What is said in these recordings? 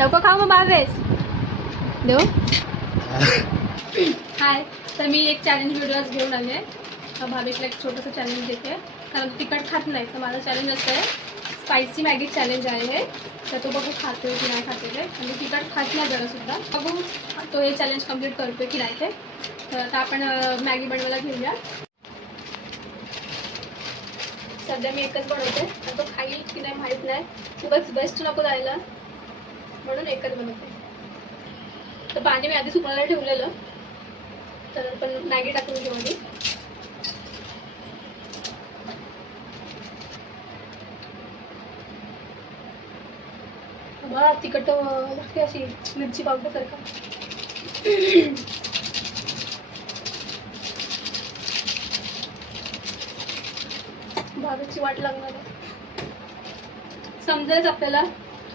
नको खाऊ मग भावेश देऊ. हाय, तर मी एक चॅलेंज व्हिडिओ आज घेऊन आले. भावेशला एक छोटंसं चॅलेंज देते, कारण तिखट खात नाही. तर माझं चॅलेंज असं आहे, स्पायसी मॅगी चॅलेंज आहे हे. तर तो बघू खातो की नाही खाते ते, म्हणजे तिखट खात नाही जरासुद्धा. बघू तो हे चॅलेंज कम्प्लीट करतो की नाही ते. तर आता आपण मॅगी बनवायला घेऊया. सध्या मी एकच बनवते, आणि तो खाईल की नाही माहीत नाही. खूपच बेस्ट नको जायला, म्हणून एकच बनवते. तर पाणी मी आधी सुकवायला ठेवलेलं, तर आपण मॅगी टाकून घेऊ आधी. बघा तिखट लागते अशी मिरची पावडर सारखा. भावेची वाट लागणार आहे. समजेलच आपल्याला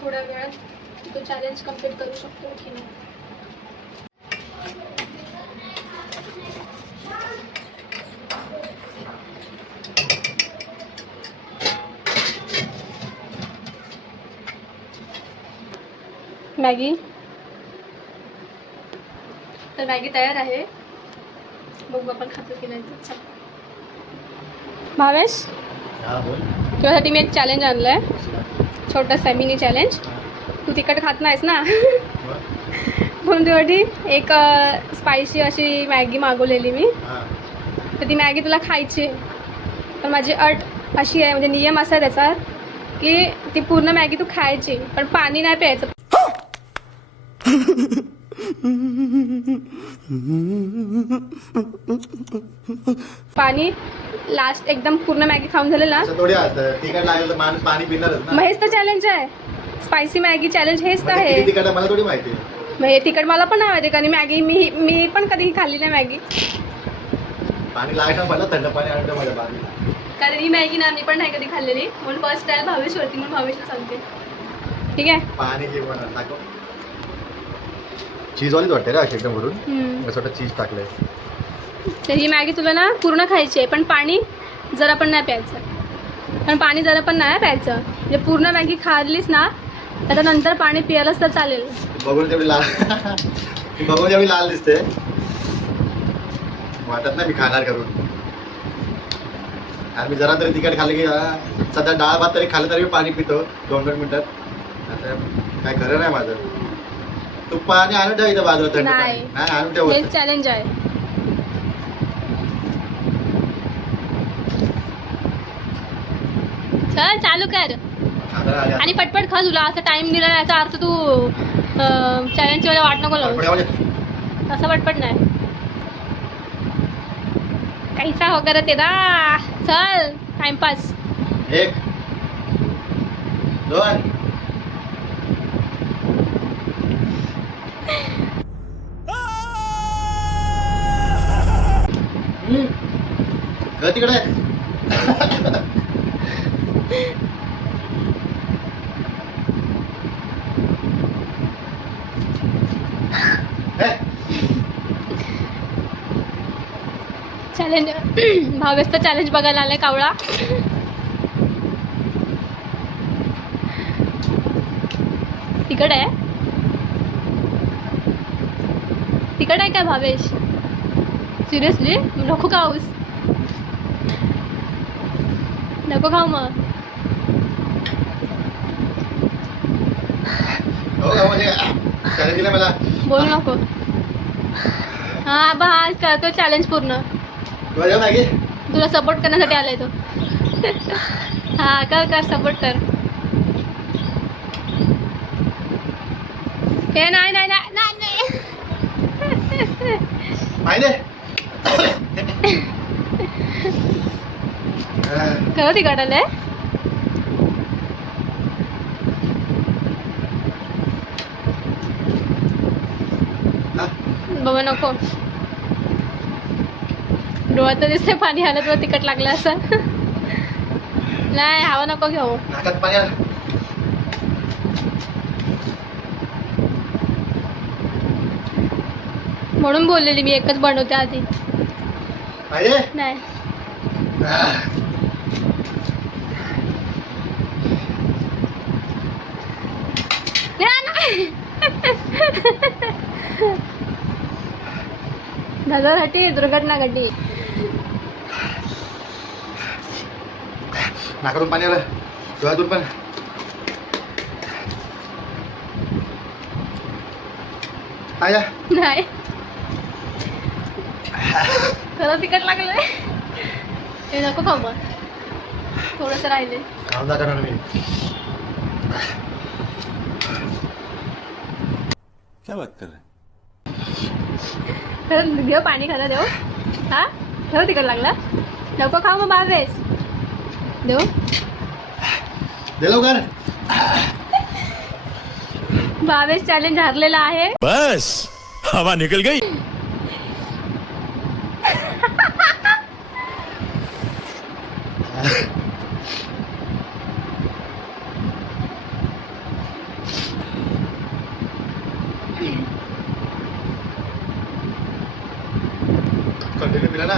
थोड्या वेळात तो चॅलेंज कम्प्लीट करू शकतो की नाही. मॅगी, तर मॅगी तयार आहे. बघू आपण खातो की नाही. भावेश, तुझ्यासाठी मी एक चॅलेंज आणलं आहे, छोटासा मिनी चॅलेंज. तू तिखट खात नाहीस ना, म्हणून तुझ्यासाठी एक स्पायसी अशी मॅगी मागवलेली मी. तर ती मॅगी तुला खायची आहे. पण माझी अट अशी आहे, म्हणजे नियम असा आहे त्याचा, की ती पूर्ण मॅगी तू खायची, पण पाणी नाही प्यायचं. पाणी लास्ट एकदम पूर्ण मॅगी खाऊन झालं ना. तिखट लागेल तर माणूस पाणी पिणारच ना. मग हेच तर चॅलेंज आहे, स्पायसी मॅगी चॅलेंज हेच तर आहे. तिखट मला थोडी माहिती आहे. मग हे तिखट मला पण हवं, कारण मॅगी मी पण कधी खाल्ली नाही मॅगी. पाणी लागायचं मला, थंड पाणी आणलं माझ्या बाजूला. कारण ही मॅगी ना मी पण नाही कधी खाल्लेली, म्हणून फर्स्ट टाइम भावेश होती, म्हणून भावेशला सांगते. ठीक आहे, पाणी घे पण टाकू. चीज वालीच वाटते रे अशी एकदम भरून. असं चीज टाकलंय. तर ही मॅगी तुला ना पूर्ण खायची आहे, पण पाणी जरा पण नाही प्यायचं. पण पाणी जरा पण नाही प्यायचं, म्हणजे पूर्ण मॅगी खाल्लीस ना त्याच्यानंतर पाणी पियालाच तर चालेल. बघून तेवढी लाल बघून तेवढी लाल दिसते, वाटत नाही मी खाणार करून. आणि मी जरा तरी तिखट खाल्लं की सध्या डाळ भात तरी खाल्लं तरी मी पाणी पितो 2-2 मिनिटात. आता काय खरं नाही माझं. तू पाणी आणून ठेव इथं बाजूला, थंड पाणी नाही आणून ठेव. हेच चॅलेंज आहे. चल चालू कर आणि पटपट खा. तुला असं टाइम दिला नाही याचा अर्थ तू चॅलेंजची वेळेला वाट नको लावू. असं पटपट नाही. कैसा वगैरे ते ना. चल टाइमपास. 1 2 तिकडे चॅलेंज भावेशचा चॅलेंज बघायला आलाय कावळा. तिकड आहे, तिकड आहे काय भावेश? सिरियसली नको खाऊस, नको खाऊ मग. बोल नको. हा बस करतो चॅलेंज पूर्ण. तुला सपोर्ट करण्यासाठी आलाय तो. हा कर सपोर्ट कर. हे नाही नाही नाही नाही खरं तिकड आलंय. बाबा नको, डोळ्यात तर दिसते पाणी आलं, तुला तिखट लागलं असं. नाही हवा नको घेऊ. म्हणून बोललेली मी एकच बनवते आधी. नाही नजरसाठी दुर्घटना घडली. नाकातून पाणी आलं, डोळ्यातून पण. आया नाही खरं तिखट लागलंय. हे नको खाऊ मग, थोडस राहिले. खाऊन जा करणार मी. क्या बात कर रहे हैं? खरं देव पाणी खायला देव. हा ठेव तिखट लागला. नको खाऊ मग भावेश. देव दे लवकर. भावेश चॅलेंज हारलेला आहे. बस हवा निकल गई. कंटिन्यू पिला ना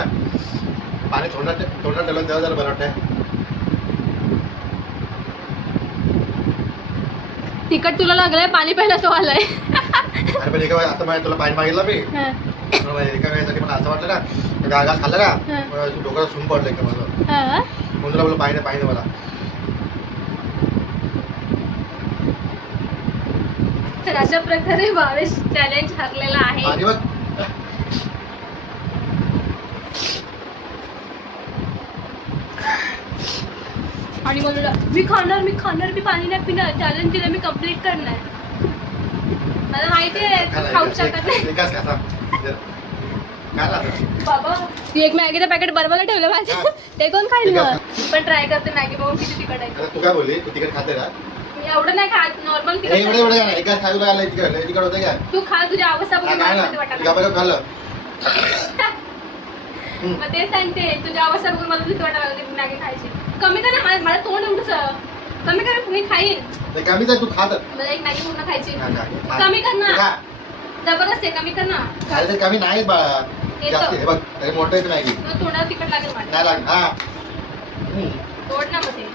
पाणी, तोंडात ठेवलं तेव्हा जरा बरं वाटतंय. तिखट तुला लागलंय, पाणी पहिला तो आलाय. अरे पण एका वेळेस आता तुला पाणी मागितलं मी. हा, एका वेळेसाठी मला असं वाटलं ना, गागास खाल्लं हा. का डोक्याला सून पडलं का माझं. हा. म्हणून तुला बोललं पाहिजे पाहिजे मला. तर अशा प्रकारे भावेश चॅलेंज हारलेला आहे. आणि बघ आणि बोलला मी खाणार मी पाणी नाही पिणार. चॅलेंज दिलं मी कम्प्लीट करणार. मला माहिती आहे खाऊ शकत नाही. बाबा ती एक मॅगीचं पॅकेट बरोबर ठेवलं माझ्या. हा. ते कोण खाईल ते मग. काय? मी पण ट्राय करते मॅगी बघून किती तिखट आहे. तू काय बोलली, तू तिकडे खाते का? मी एवढं नाही खात, नॉर्मल एवढं तिखट. एवढं काय एका खायला आलं तिकडे होते का? तू खा, तुझ्या अवस्था बघून काय मला ना कसं वाटायला गप्पा लागलं. खाल्लं. मग ते सांगते तुझ्या अवस्था बघून मला तुझी वाटायला लागली मॅगी खायची. कमी कर ना, मला तोंड एवढंच कमी कर. मी खाईन. ते कमीच आहे, तू खात. मला एक मॅगी पूर्ण खायची. खा, खा, खा. कमी कर ना. खा. जबरदस्त आहे, कमी कर ना. अरे ते कमी नाही बाळा, येतं. जास्त आहे. हे बघ अरे मोठं आहे मॅगी. मग तोंडाला तिखट लागेल माझ्या. नाही लाग हा. तोड ना मग ते.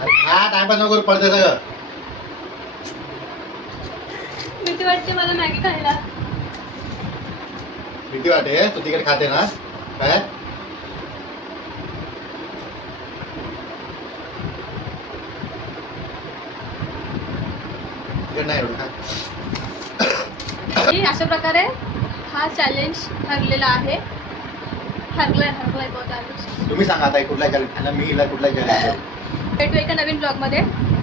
अरे हा टाइमपास नको करू, पडते सगळं. भीती वाटते मला मॅगी खायला. भीती वाटते, तू तिकडे खाते ना काय? तिकडे नाही एवढं खा. आणि अशा प्रकारे हा चॅलेंज हरलेला आहे. हरलाय तो चॅलेंज. तुम्ही सांगा आता कुठला चॅलेंज आणि मी हिला कुठला चॅलेंज. भेटू एका नवीन ब्लॉगमध्ये.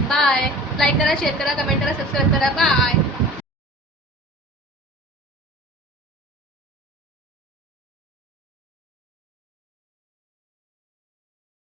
बाय. लाईक करा, शेअर करा, कमेंट करा, सबस्क्राईब करा. बाय.